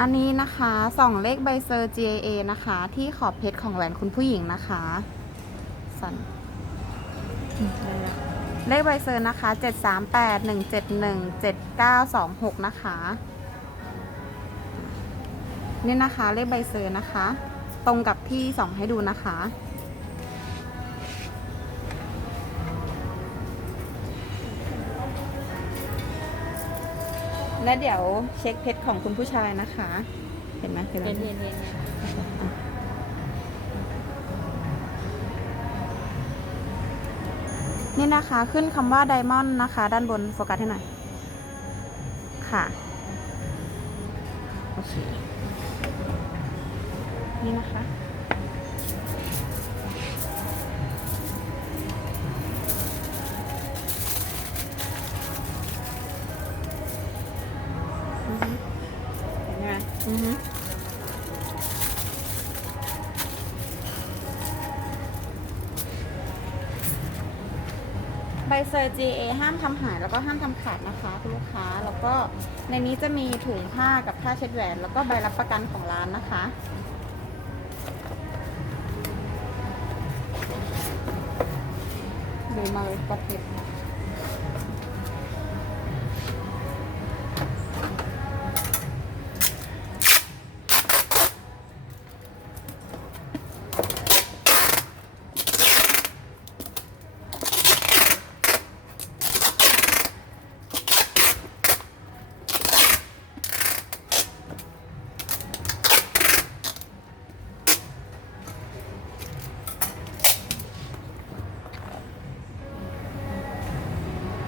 อันนี้นะคะสองเลขใบเซอร์ GAA นะคะ ที่ขอบเพชรของแหวนคุณผู้หญิงนะคะสันอืมได้แล้วเลขใบเซอร์นะคะ 738 171 7926นะคะ นี่นะคะเลขใบเซอร์นะคะ ตรงกับที่ส่องให้ดูนะคะ และเดี๋ยวเช็คเพชรของคุณผู้ชายนะคะเห็นไหมเห็นไหมเห็นเห็นเห็นเห็นนี่นะคะขึ้นคำว่าไดมอนด์นะคะ ด้านบนโฟกัสให้หน่อย ค่ะ โอเค นี่นะคะ เห็นไหมอือฮึใบเซอร์ GA ห้ามทำหายแล้วก็ห้ามทำขาดนะคะคุณลูกค้า แล้วก็ในนี้จะมีถุงผ้ากับผ้าเช็ดแหวน แล้วก็ใบรับประกันของร้านนะคะ ดูมาเลยกดเพชร